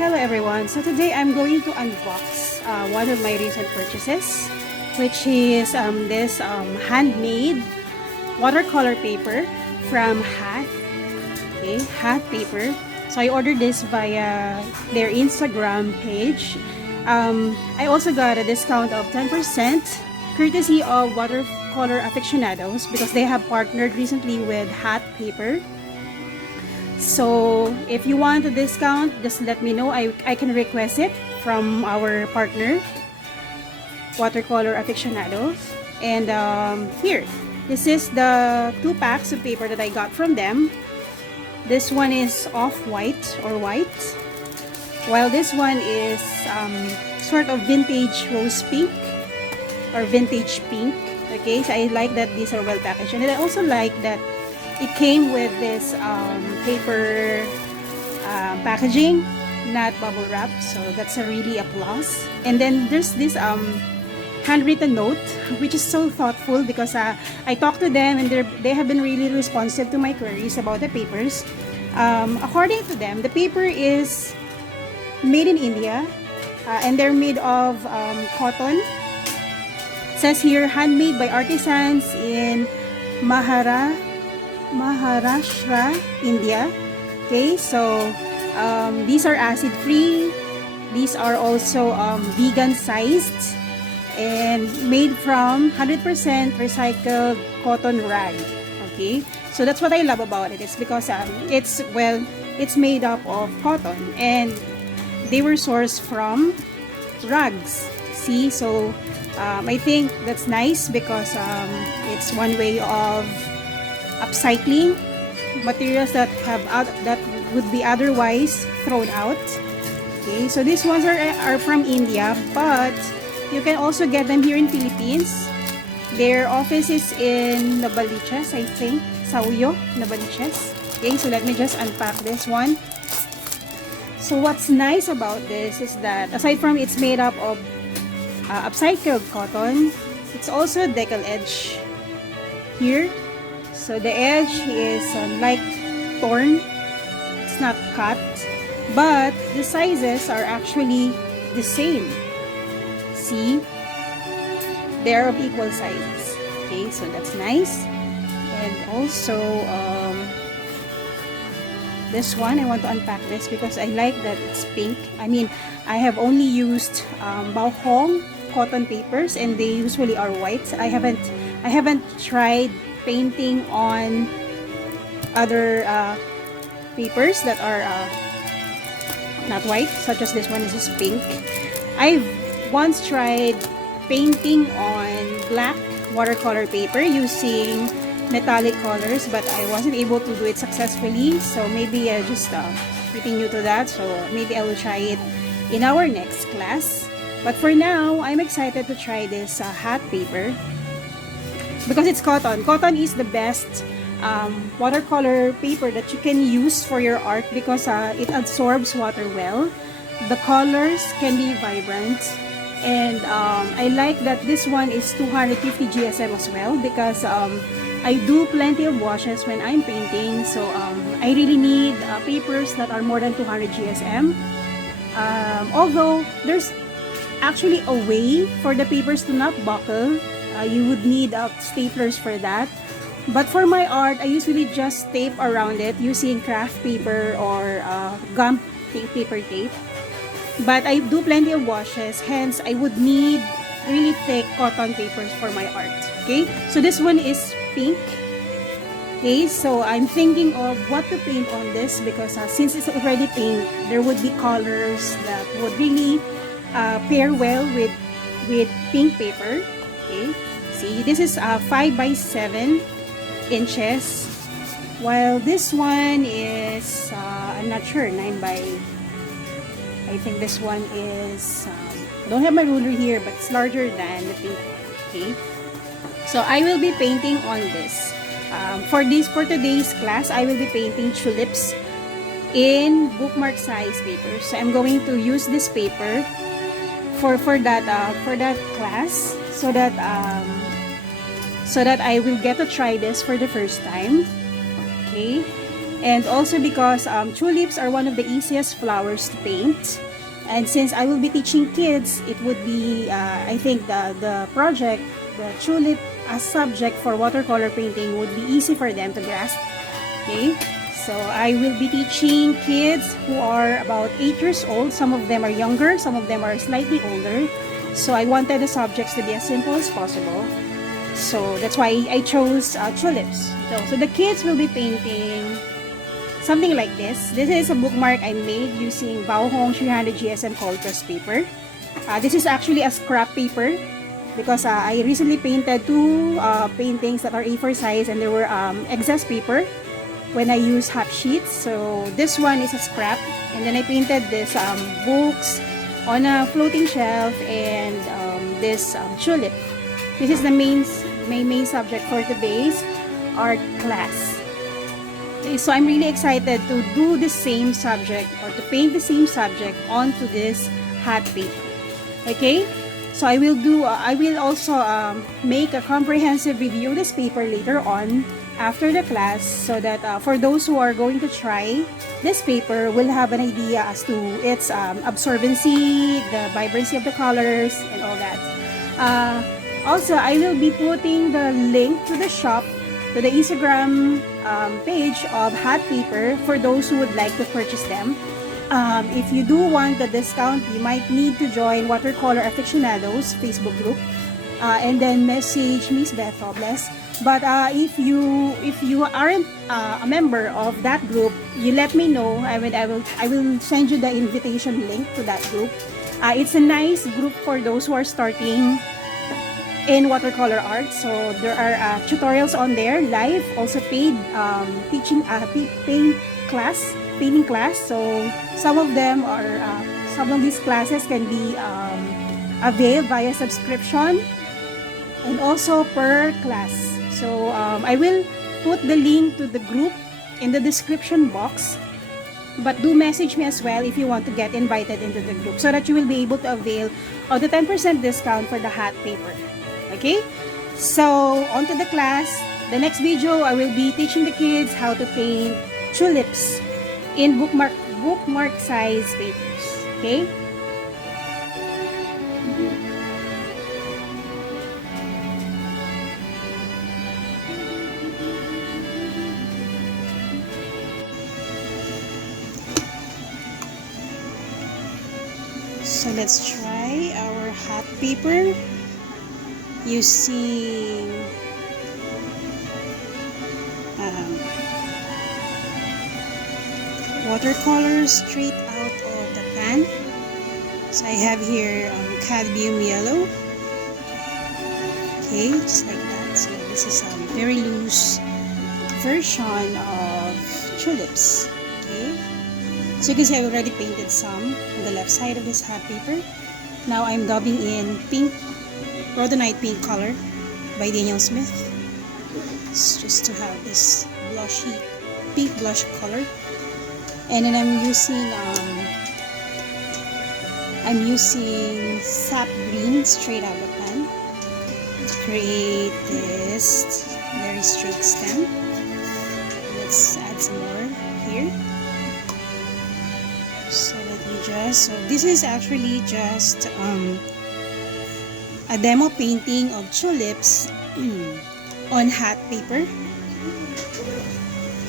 Hello everyone. So today I'm going to unbox one of my recent purchases, which is this handmade watercolor paper from HAATH. Okay, HAATH paper. So I ordered this via their Instagram page. I also got a discount of 10% courtesy of Watercolor aficionados because they have partnered recently with HAATH paper. So if you want a discount, just let me know. I can request it from our partner, Watercolor aficionados. And here, this is the 2 packs of paper that I got from them. This one is off-white or white, while this one is sort of vintage rose pink or vintage pink. Okay, so I like that these are well packaged, and I also like that it came with this paper packaging, not bubble wrap, so that's a really a plus. And then there's this handwritten note, which is so thoughtful because I talked to them and they have been really responsive to my queries about the papers. According to them, the paper is made in India and they're made of cotton. It says here, handmade by artisans in Maharashtra, India. Okay, so these are acid free. These are also vegan sized and made from 100% recycled cotton rag. Okay, so that's what I love about it. It's because it's made up of cotton and they were sourced from rags. See, so I think that's nice because it's one way of upcycling materials that would be otherwise thrown out. Okay, so these ones are from India, but you can also get them here in Philippines. Their office is in Novaliches, I think. Sauyo, Novaliches. Okay, so let me just unpack this one. So what's nice about this is that aside from it's made up of upcycled cotton, it's also decal edge here. So the edge is like torn, it's not cut, but the sizes are actually the same. See, they're of equal sizes. Okay, so that's nice. And also this one, I want to unpack this because I like that it's pink. I mean, I have only used Baohong cotton papers and they usually are white. I haven't tried painting on other papers that are not white, such as this one. This is pink. I've once tried painting on black watercolor paper using metallic colors, but I wasn't able to do it successfully. So maybe I just pretty new to that, so maybe I will try it in our next class. But for now, I'm excited to try this HAATH paper because it's cotton. Cotton is the best watercolor paper that you can use for your art because it absorbs water well. The colors can be vibrant, and I like that this one is 250 GSM as well because I do plenty of washes when I'm painting, so I really need papers that are more than 200 GSM. Although there's actually a way for the papers to not buckle. You would need staplers for that. But for my art, I usually just tape around it using craft paper or gum paper tape. But I do plenty of washes, hence I would need really thick cotton papers for my art. Okay, so this one is pink. Okay, so I'm thinking of what to paint on this because since it's already pink, there would be colors that would really pair well with pink paper. Okay, see, this is 5 by 7 inches, while this one is I'm not sure, 9 by, I think this one is I don't have my ruler here, but it's larger than the pink one. Okay, so I will be painting on this. For today's class, I will be painting tulips in bookmark size paper. So I'm going to use this paper for that class, so that I will get to try this for the first time. Okay, And also because tulips are one of the easiest flowers to paint. And since I will be teaching kids, it would be, I think the project, the tulip as subject for watercolor painting would be easy for them to grasp. Okay, so I will be teaching kids who are about 8 years old. Some of them are younger, some of them are slightly older. So I wanted the subjects to be as simple as possible. So that's why I chose tulips. So the kids will be painting something like this. This is a bookmark I made using Baohong 300 GSM cold press paper. This is actually a scrap paper because I recently painted two paintings that are A4 size and there were excess paper when I use half sheets. So this one is a scrap, and then I painted this books on a floating shelf and this tulip. This is the main subject for today's art class. Okay, so I'm really excited to do the same subject or to paint the same subject onto this HAATH paper. Okay, so I will also make a comprehensive review of this paper later on after the class, so that for those who are going to try this paper will have an idea as to its absorbency, the vibrancy of the colors, and all that. Also, I will be putting the link to the shop, to the Instagram page of HAATH paper for those who would like to purchase them. If you do want the discount, you might need to join Watercolor Aficionados Facebook group and then message Miss Beth Robles. But if you aren't a member of that group, you let me know. I will send you the invitation link to that group. It's a nice group for those who are starting in watercolor art. So there are tutorials on there, live, also paid painting class. So some of them are some of these classes can be availed via subscription and also per class. So I will put the link to the group in the description box, but do message me as well if you want to get invited into the group so that you will be able to avail of the 10% discount for the HAATH paper. Okay, so on to the class. The next video I will be teaching the kids how to paint tulips in bookmark size papers. Okay, so let's try our HAATH paper using watercolor straight out of the pan. So I have here cadmium yellow. Okay, just like that. So this is a very loose version of tulips. Okay, so you can see I've already painted some on the left side of this HAATH paper. Now I'm dabbing in pink, rhodonite pink color by Daniel Smith. It's just to have this blushy pink blush color. And then I'm using sap green straight out of the pan to create this very straight stem. Let's add some more here. So so this is actually just a demo painting of tulips on HAATH paper.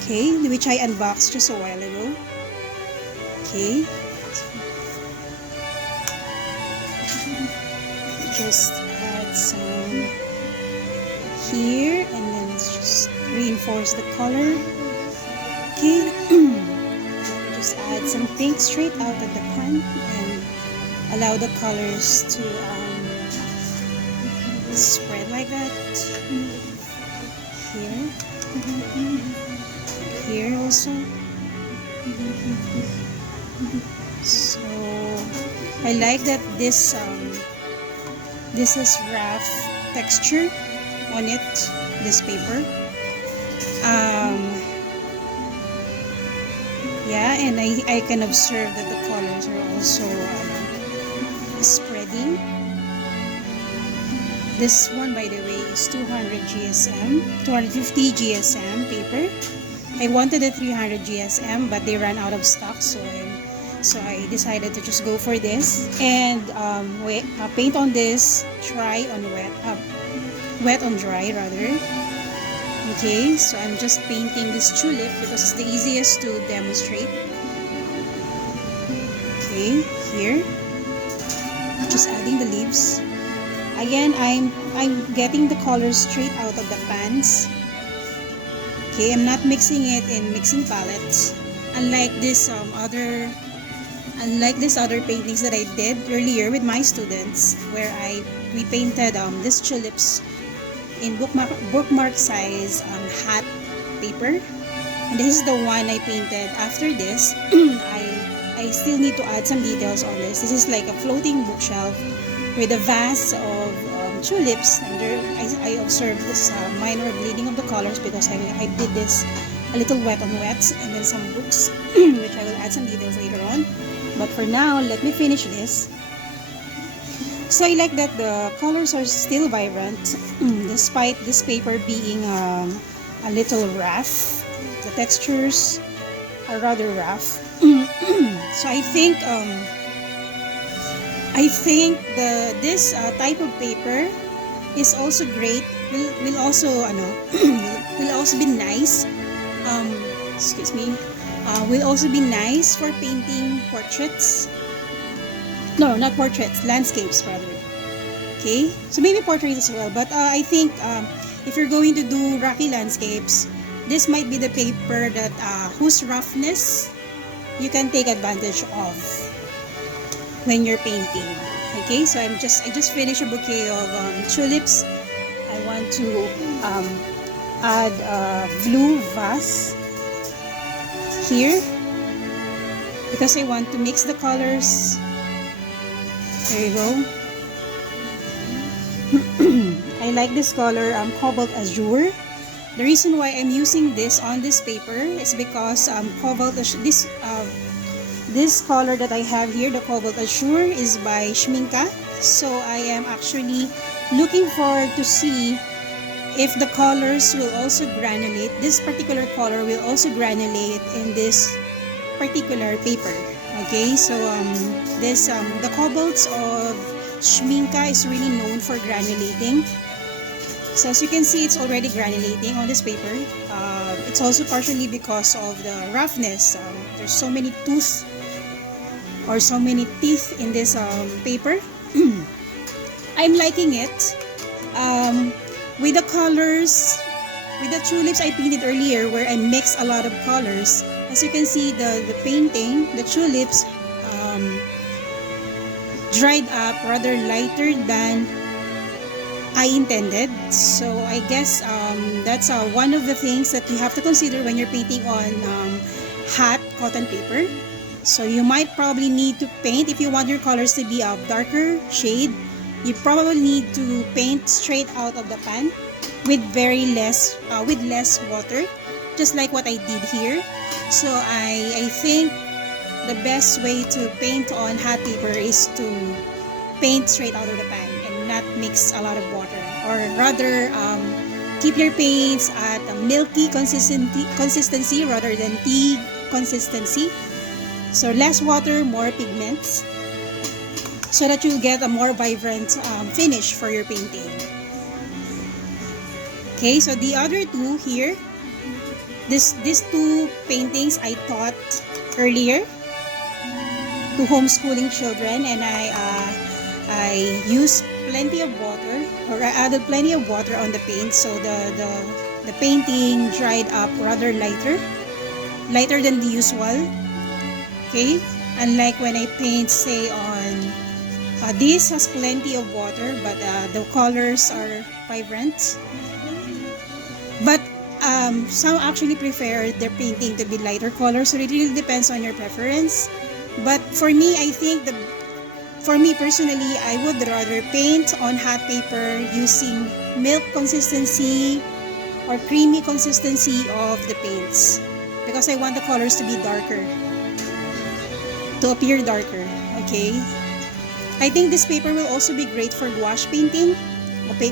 Okay, which I unboxed just a while ago. Okay, just add some here and then just reinforce the color. Okay, just add some pink straight out of the pan and allow the colors to spread like that. Here also. So I like that this is rough texture on it, this paper. Yeah, and I can observe that the colors are also spreading. This one, by the way, is 250 GSM paper. I wanted a 300 GSM, but they ran out of stock, so I decided to just go for this. And paint on this, dry on wet, wet on dry rather. Okay, so I'm just painting this tulip because it's the easiest to demonstrate. Okay, here, just adding the leaves. Again, I'm getting the colors straight out of the pans. Okay, I'm not mixing it in mixing palettes. Unlike this other paintings that I did earlier with my students, where we painted this tulips in bookmark size HAATH paper, and this is the one I painted. After this, I still need to add some details on this. This is like a floating bookshelf with a vase of tulips, and there I observed this minor bleeding of the colors because I did this a little wet on wet, and then some books which I will add some details later on. But for now, let me finish this. So I like that the colors are still vibrant despite this paper being a little rough. The textures are rather rough. So I think this type of paper is also great. Will also will also be nice. Excuse me. Will also be nice for painting portraits. No, not portraits, landscapes rather. Okay, so maybe portraits as well. But I think if you're going to do rocky landscapes, this might be the paper that whose roughness you can take advantage of when you're painting. Okay, so I just finished a bouquet of tulips. I want to add a blue vase here because I want to mix the colors. There you go. I like this color, cobalt azure. The reason why I'm using this on this paper is because this color that I have here, the cobalt azure, is by Schminka. So I am actually looking forward to see if the colors will also granulate. This particular color will also granulate in this particular paper. Okay, so the cobalts of Schminka is really known for granulating. So as you can see, it's already granulating on this paper. It's also partially because of the roughness. There's so many teeth in this paper. I'm liking it. With the colors, with the tulips I painted earlier, where I mixed a lot of colors. As you can see, the painting, the tulips dried up rather lighter than I intended. So I guess that's one of the things that you have to consider when you're painting on HAATH cotton paper. So you might probably need to paint, if you want your colors to be of darker shade, you probably need to paint straight out of the pan with less water, just like what I did here. So I think the best way to paint on HAATH paper is to paint straight out of the pan and not mix a lot of water, or rather keep your paints at a milky consistency rather than tea consistency. So less water, more pigments, so that you'll get a more vibrant finish for your painting. Okay, so the other two here, these two paintings I taught earlier to homeschooling children, and I used plenty of water, or I added plenty of water on the paint, so the painting dried up rather lighter than the usual. Okay, unlike when I paint, say, on this has plenty of water, but the colors are vibrant. But some actually prefer their painting to be lighter colors, so it really depends on your preference. But for me, I think for me personally, I would rather paint on HAATH paper using milk consistency or creamy consistency of the paints, because I want the colors to be darker, to appear darker. Okay, I think this paper will also be great for gouache painting,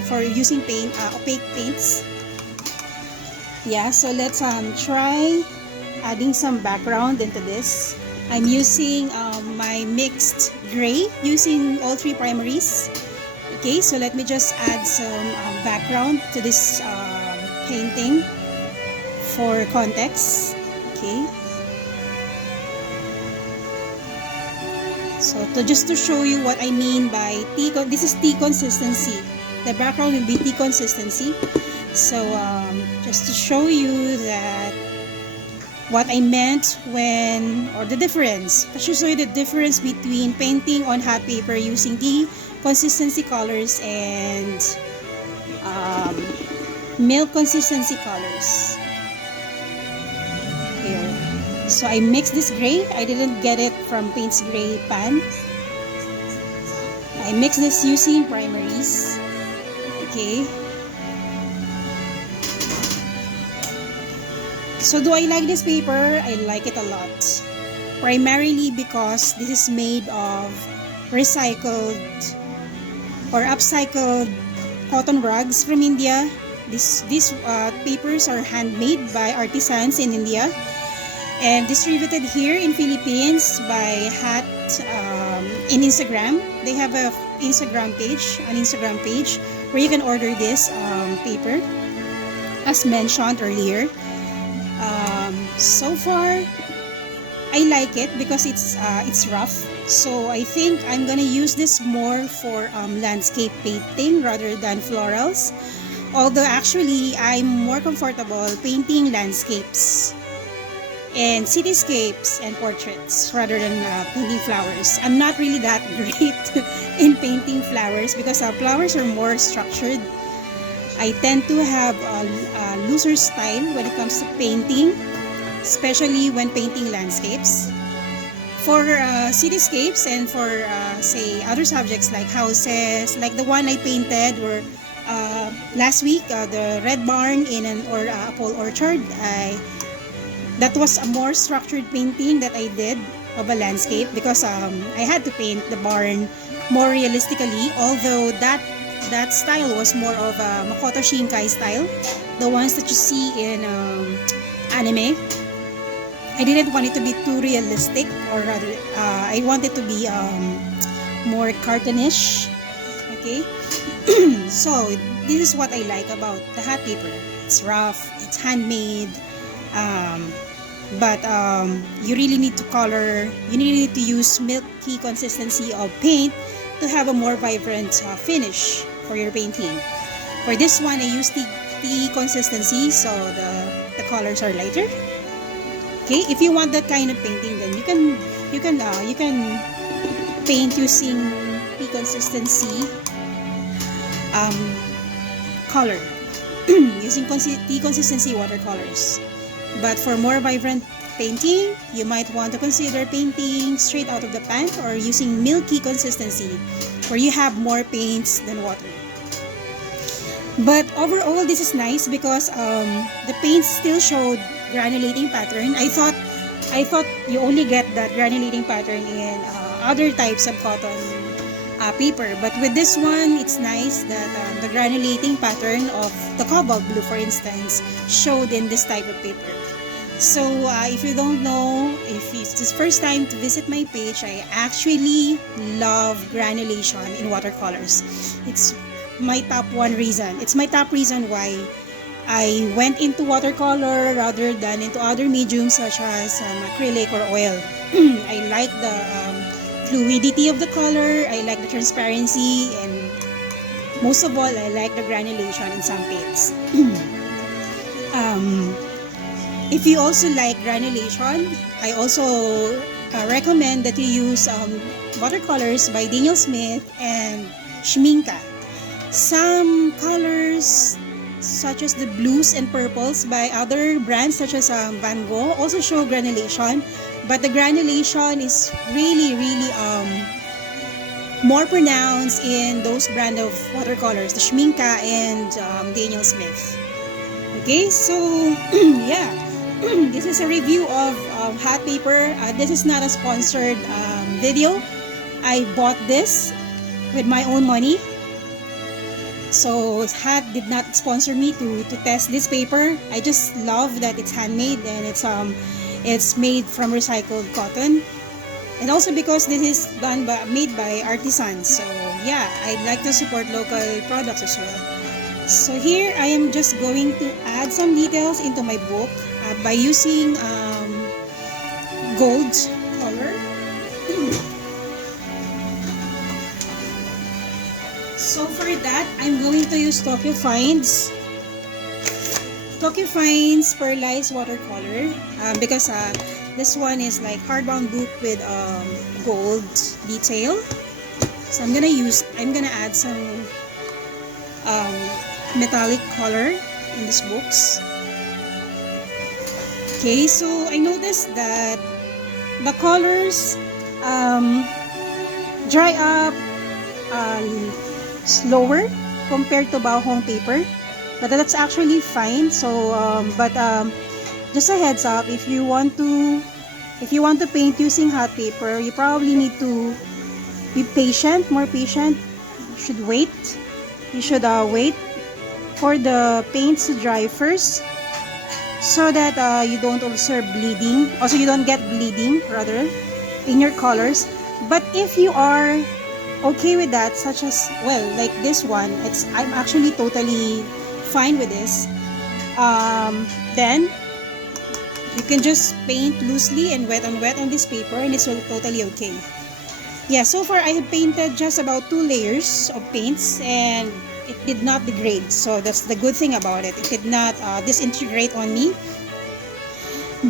for using opaque paints. Yeah, so let's try adding some background into this. I'm using my mixed gray using all three primaries. Okay, so let me just add some background to this painting for context. Okay, so just to show you what I mean by this is tea consistency. The background will be tea consistency. So just to show you that what I meant when, or the difference, I should show you the difference between painting on hot paper using tea consistency colors and milk consistency colors. Here. So I mixed this gray. I didn't get it from Paint's Gray pan. I mixed this using primaries. Okay. So do I like this paper? I like it a lot. Primarily because this is made of recycled or upcycled cotton rugs from India. These papers are handmade by artisans in India and distributed here in Philippines by HAATH in Instagram. They have an Instagram page where you can order this paper as mentioned earlier. So far I like it because it's rough, so I think I'm gonna use this more for landscape painting rather than florals, although actually I'm more comfortable painting landscapes and cityscapes and portraits rather than painting flowers. I'm not really that great in painting flowers because flowers are more structured. I tend to have a looser style when it comes to painting, especially when painting landscapes. For cityscapes and for say other subjects like houses, like the one I painted or last week, the red barn in an apple orchard, that was a more structured painting that I did of a landscape because I had to paint the barn more realistically, although that style was more of a Makoto Shinkai style, the ones that you see in anime. I didn't want it to be too realistic, or rather, I want it to be more cartoonish. Okay, so this is what I like about the hot paper. It's rough, it's handmade, but you really need to color. You really need to use milky consistency of paint to have a more vibrant finish for your painting. For this one, I use tea consistency, so the colors are lighter. Okay, if you want that kind of painting, then you can paint using tea consistency color using tea consistency watercolors. But for more vibrant painting, you might want to consider painting straight out of the pan or using milky consistency, where you have more paints than water. But overall, this is nice because the paints still showed granulating pattern. I thought you only get that granulating pattern in other types of cotton paper, but with this one, it's nice that the granulating pattern of the cobalt blue, for instance, showed in this type of paper. So if you don't know, if it's this first time to visit my page, I actually love granulation in watercolors. It's my top reason why I went into watercolor rather than into other mediums such as acrylic or oil. I like the fluidity of the color, I like the transparency, and most of all, I like the granulation in some paints. If you also like granulation, I also recommend that you use watercolors by Daniel Smith and Schminka. Some colors such as the blues and purples by other brands such as Van Gogh also show granulation, but the granulation is really more pronounced in those brand of watercolors, the Schminka and Daniel Smith. Okay, so yeah, this is a review of hot paper. This is not a sponsored video. I bought this with my own money. So HAATH did not sponsor me to test this paper. I just love that it's handmade and it's made from recycled cotton. And also because this is made by artisans. So yeah, I'd like to support local products as well. So here I am just going to add some details into my book by using gold color. So for that, I'm going to use Tokyo Finds Pearlized Watercolor because this one is like hardbound book with gold detail. So I'm gonna add some metallic color in these books. Okay, so I noticed that the colors dry up slower compared to Baohong paper, but that's actually fine. So just a heads up, if you want to paint using HAATH paper, you probably need to be patient, more patient. You should wait for the paints to dry first, so that you don't observe bleeding. Also, you don't get bleeding rather in your colors. But if you are okay with that, such as, well, like this one, I'm actually totally fine with this. Then you can just paint loosely and wet on this paper, and it's totally okay. Yeah, so far I have painted just about 2 layers of paints, and it did not degrade. So that's the good thing about it. It did not disintegrate on me.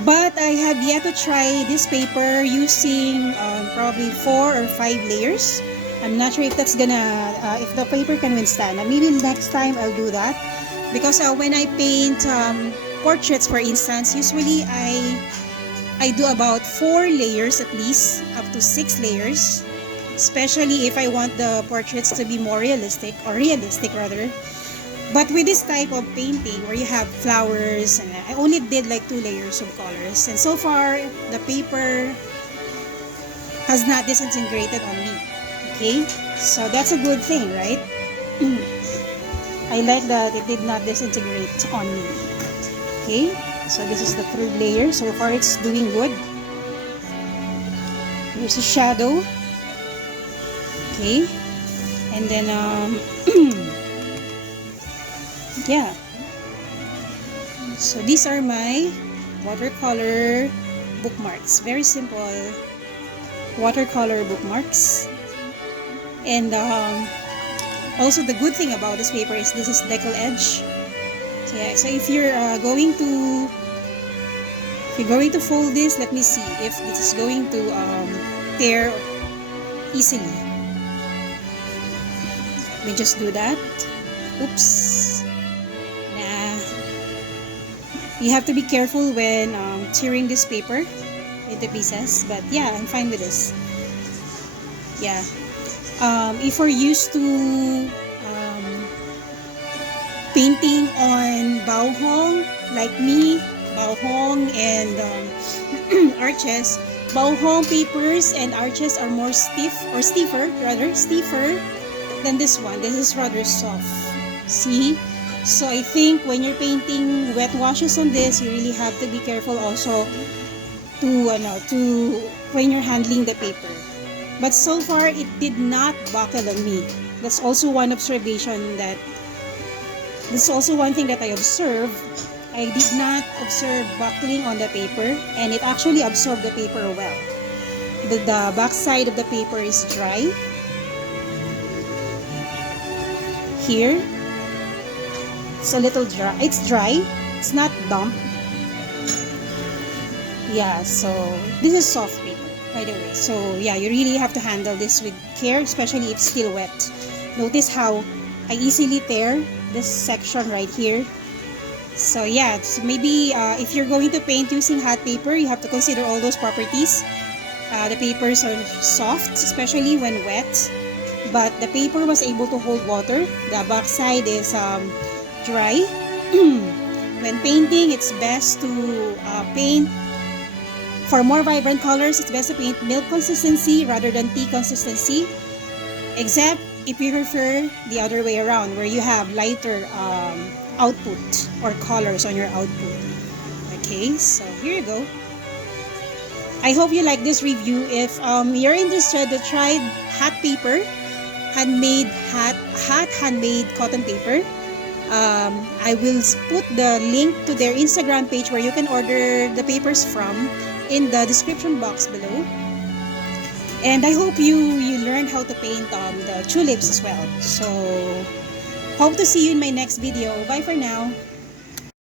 But I have yet to try this paper using probably 4 or 5 layers. I'm not sure if that's gonna, if the paper can withstand. Maybe next time I'll do that. Because when I paint portraits, for instance, usually I do about 4 layers at least, up to 6 layers. Especially if I want the portraits to be more realistic rather. But with this type of painting where you have flowers, and I only did like 2 layers of colors. And so far, the paper has not disintegrated on me. Okay, so that's a good thing, right? I like that it did not disintegrate on me. Okay, so this is the 3rd layer. So far it's doing good. Here's a shadow. Okay, and then yeah, so these are my watercolor bookmarks. Very simple watercolor bookmarks. And also the good thing about this paper is this is decal edge. So yeah, so if you're going to fold this, let me see if this is going to tear easily. Let me just do that. Oops. Nah. You have to be careful when tearing this paper into pieces. But yeah, I'm fine with this. Yeah. If we're used to painting on Baohong, like me, Baohong and arches, Baohong papers and arches are more stiffer than this one. This is rather soft. See? So I think when you're painting wet washes on this, you really have to be careful also to when you're handling the paper. But so far, it did not buckle on me. That's also one observation that's also one thing that I observed. I did not observe buckling on the paper, and it actually absorbed the paper well. The back side of the paper is dry. Here, it's a little dry. It's dry. It's not damp. Yeah, so this is soft paper, by the way. So yeah, you really have to handle this with care, especially if it's still wet. Notice how I easily tear this section right here. So yeah, so maybe if you're going to paint using HAATH paper, you have to consider all those properties. The papers are soft, especially when wet, but the paper was able to hold water. The back side is dry. When painting, it's best to paint for more vibrant colors. It's best to paint milk consistency rather than tea consistency, except if you prefer the other way around, where you have lighter output or colors on your output. Okay, so here you go. I hope you like this review. If you're interested to try HAATH paper, HAATH handmade cotton paper, I will put the link to their Instagram page where you can order the papers from in the description box below. And I hope you learned how to paint the tulips as well. So hope to see you in my next video. Bye for now.